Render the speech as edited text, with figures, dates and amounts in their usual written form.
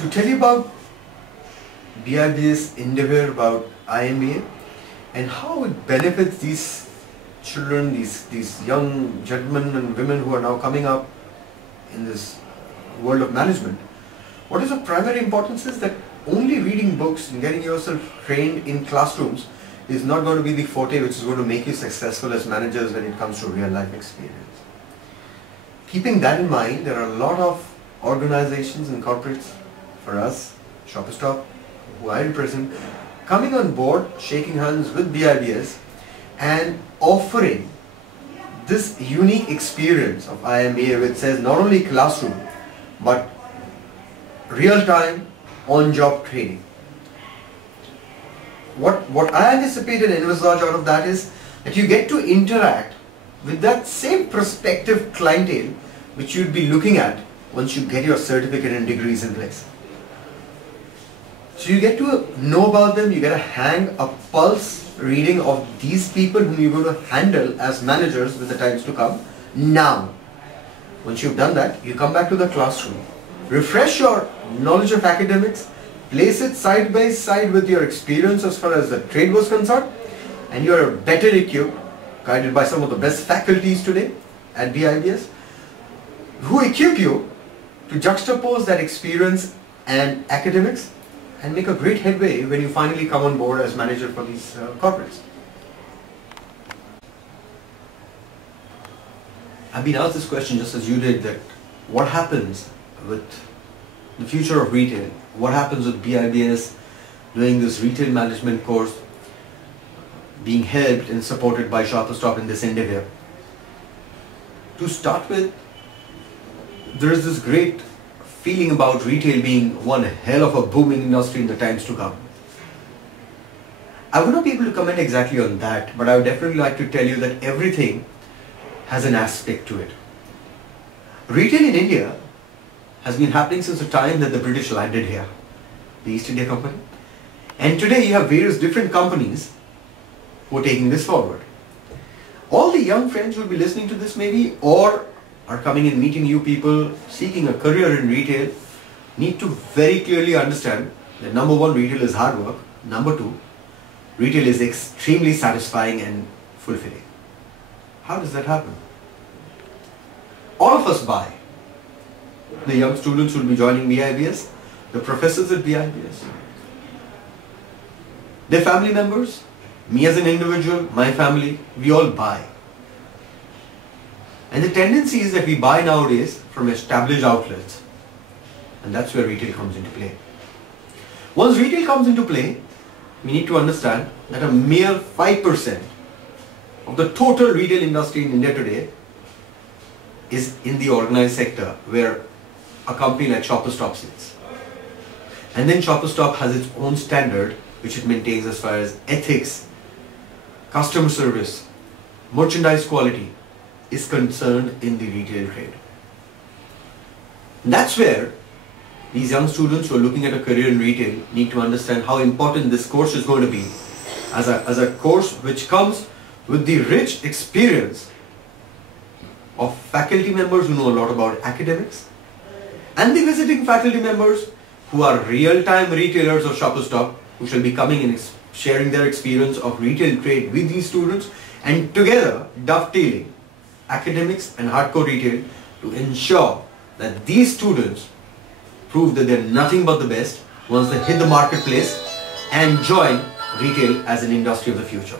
to tell you about BIBS endeavor, about IMBA, and how it benefits these children, these young gentlemen and women who are now coming up in this world of management. What is of primary importance is that only reading books and getting yourself trained in classrooms is not going to be the forte which is going to make you successful as managers when it comes to real life experience. Keeping that in mind, there are a lot of organizations and corporates, for us, Shoppers Stop, who I represent, coming on board, shaking hands with BIBS and offering this unique experience of IMBA, which says not only classroom but real-time on-job training. What I anticipate and envisage out of that is that you get to interact with that same prospective clientele which you'd be looking at once you get your certificate and degrees in place. So you get to know about them, you get to hang a pulse reading of these people whom you're going to handle as managers with the times to come. Now, once you've done that, you come back to the classroom, refresh your knowledge of academics, place it side by side with your experience as far as the trade was concerned, and you are better equipped, guided by some of the best faculties today at BIBS, who equip you to juxtapose that experience and academics and make a great headway when you finally come on board as manager for these corporates. I've been asked this question just as you did, that what happens with the future of retail? What happens with BIBS doing this retail management course, being helped and supported by Shoppers Stop in this endeavor? To start with, there is this great feeling about retail being one hell of a booming industry in the times to come. I would not be able to comment exactly on that, but I would definitely like to tell you that everything has an aspect to it. Retail in India has been happening since the time that the British landed here, the East India Company. And today you have various different companies who are taking this forward. All the young friends who will be listening to this maybe, or are coming and meeting you people seeking a career in retail, need to very clearly understand that number one, retail is hard work. Number two, retail is extremely satisfying and fulfilling. How does that happen? All of us buy. The young students who will be joining BIBS, the professors at BIBS, their family members, me as an individual, my family, we all buy. And the tendency is that we buy nowadays from established outlets, and that's where retail comes into play. Once retail comes into play, we need to understand that a mere 5% of the total retail industry in India today is in the organized sector, where a company like Shoppers Stop sits. And then Shoppers Stop has its own standard which it maintains as far as ethics, customer service, merchandise quality is concerned in the retail trade. And that's where these young students who are looking at a career in retail need to understand how important this course is going to be as a course which comes with the rich experience of faculty members who know a lot about academics, and the visiting faculty members who are real-time retailers of Shoppers Stop, who shall be coming and sharing their experience of retail trade with these students, and together dovetailing academics and hardcore retail to ensure that these students prove that they're nothing but the best once they hit the marketplace and join retail as an industry of the future.